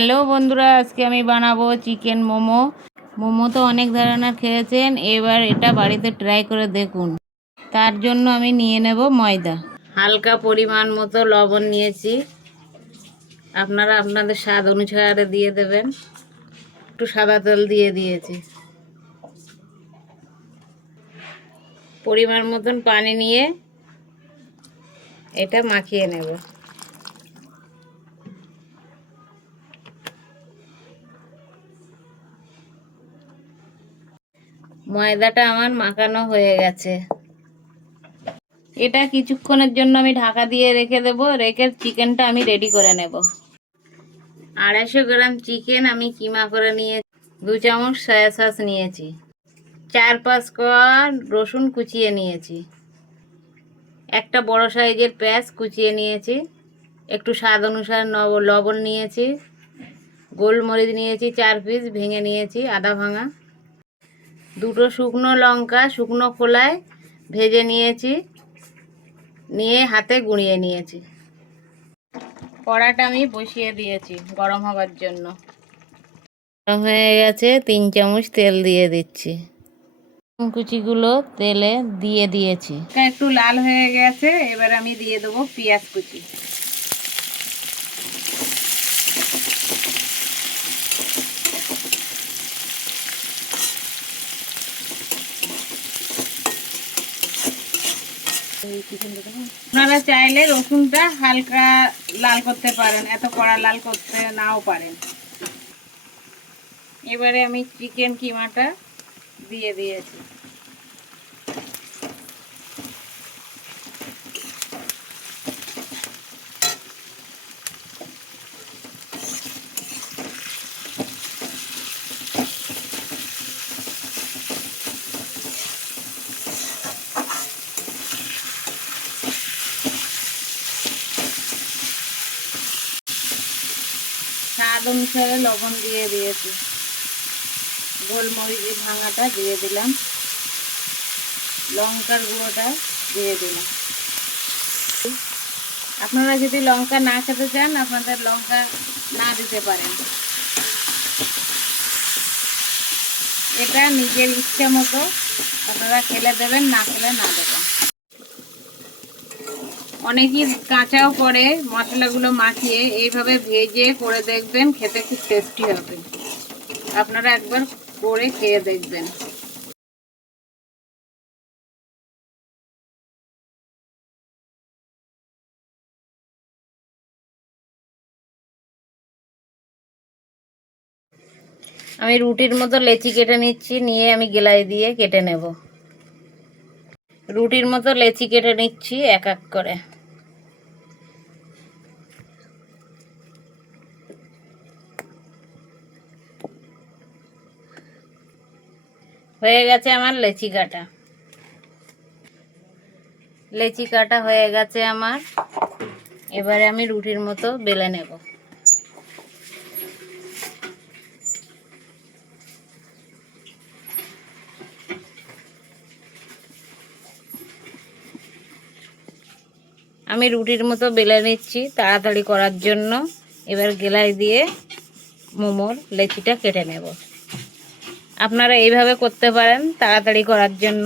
Hello বন্ধুরা, আজকে আমি বানাবো চিকেন মোমো। মোমো তো অনেক ধরনের খেয়েছেন, এবার এটা বাড়িতে ট্রাই করে দেখুন। তার জন্য আমি নিয়ে নেব ময়দা, হালকা পরিমাণ মতো লবণ নিয়েছি, আপনারা আপনাদের স্বাদ অনুসারে দিয়ে দেবেন। একটু সাদা তেল দিয়ে দিয়েছি, পরিমাণ মতন পানি নিয়ে এটা মাখিয়ে নেব। ময়দাটা আমার মাখানো হয়ে গেছে। এটা কিছুক্ষণের জন্য আমি ঢাকা দিয়ে রেখে দেবো, রেখে চিকেনটা আমি রেডি করে নেব। 250 গ্রাম চিকেন আমি কিমা করে নিয়ে 2 চামচ সয়া সস নিয়েছি, 4-5 কোয়া রসুন কুচিয়ে নিয়েছি, একটা বড় সাইজের পেঁয়াজ কুচিয়ে নিয়েছি, একটু স্বাদ অনুসারে লবণ নিয়েছি, গোলমরিচ নিয়েছি 4 পিস ভেঙে নিয়েছি আদা ভাঙা, 2টো শুকনো লঙ্কা শুকনো খোলায় ভেজে নিয়েছি, নিয়ে হাতে গুঁড়িয়ে নিয়েছি। কড়াটা আমি বসিয়ে দিয়েছি গরম হবার জন্য। গরম হয়ে গেছে, 3 চামচ তেল দিয়ে দিচ্ছি। কুচিগুলো তেলে দিয়ে দিয়েছি, একটু লাল হয়ে গেছে, এবার আমি দিয়ে দেবো পেঁয়াজ কুচি। আপনারা চাইলে রসুনটা হালকা লাল করতে পারেন, এত কড়া লাল করতে নাও পারেন। এবারে আমি চিকেন কিমাটা দিয়ে দিয়েছি। স্বাদ অনুসারে লবণ দিয়ে দিয়েছি, গোলমরিচ ভাঙাটা দিয়ে দিলাম, লঙ্কার গুঁড়োটা দিয়ে দিলাম। আপনারা যদি লঙ্কা না খেতে চান আপনাদের লঙ্কা না দিতে পারেন, এটা নিজের ইচ্ছে মতো আপনারা খেলে দেবেন, না খেলে না দেবেন। অনেকেই কাঁচাও করে মশলাগুলো মাখিয়ে, এইভাবে ভেজে করে দেখবেন, খেতে খুব টেস্টি হবে। আপনারা একবার করে খেয়ে দেখবেন। আমি রুটির মতো লেচি কেটে নিচ্ছি, নিয়ে আমি গেলাই দিয়ে কেটে নেব। রুটির মতো লেচি কেটে নিচ্ছি এক এক করে। হয়ে গেছে আমার লেচি কাটা। লেচি কাটা হয়ে গেছে আমার, এবারে আমি রুটির মতো বেলে নেব। আমি রুটির মতো বেলে নিচ্ছি তাড়াতাড়ি করার জন্য। এবার গেলাই দিয়ে মোমোর লেচিটা কেটে নেব। আপনারা এইভাবে করতে পারেন, তাড়াতাড়ি করার জন্য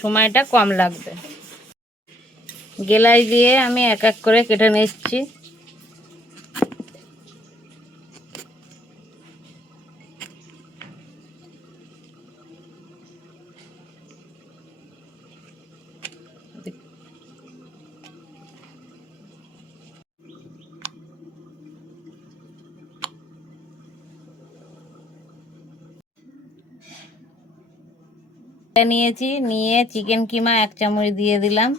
সময়টা কম লাগবে। গেলাই দিয়ে আমি এক এক করে কেটে নিচ্ছি। নিয়েছি, নিয়ে চিকেন কিমা 1 চামচ দিয়ে দিলাম।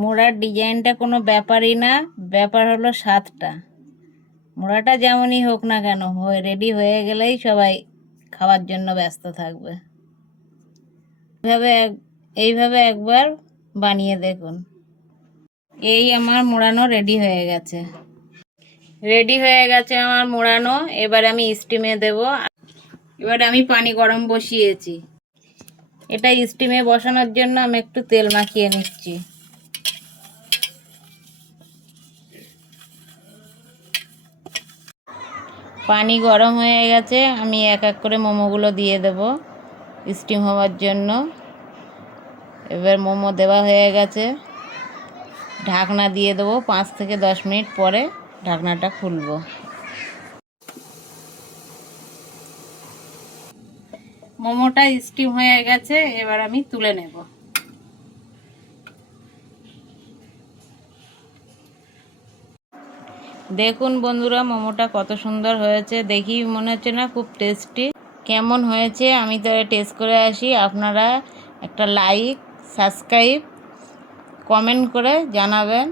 মোড়ার ডিজাইনটা কোনো ব্যাপারই না, ব্যাপার হলো স্বাদটা। মোড়াটা যেমনই হোক না কেন, রেডি হয়ে গেলেই সবাই খাওয়ার জন্য ব্যস্ত থাকবে। এইভাবে একবার বানিয়ে দেখুন। এই আমার মোড়ানো রেডি হয়ে গেছে। আমার মোড়ানো। এবার আমি স্টিমে দেব। এবার আমি পানি গরম বসিয়েছি, এটা স্টিমে বসানোর জন্য আমি একটু তেল মাখিয়ে নিচ্ছি। পানি গরম হয়ে গেছে, আমি এক এক করে মোমোগুলো দিয়ে দেব স্টিম হওয়ার জন্য। এবার মোমো দেওয়া হয়ে গেছে, ঢাকনা দিয়ে দেবো। 5 থেকে 10 মিনিট পরে ঢাকনাটা খুলব। মোমোটা স্টিম হয়ে গেছে, এবার আমি তুলে নেব। দেখুন বন্ধুরা, মোমোটা কত সুন্দর হয়েছে, দেখি মনে হচ্ছে না খুব টেস্টি। কেমন হয়েছে আমি তো টেস্ট করে আসি। আপনারা একটা লাইক, সাবস্ক্রাইব, কমেন্ট করে জানাবেন।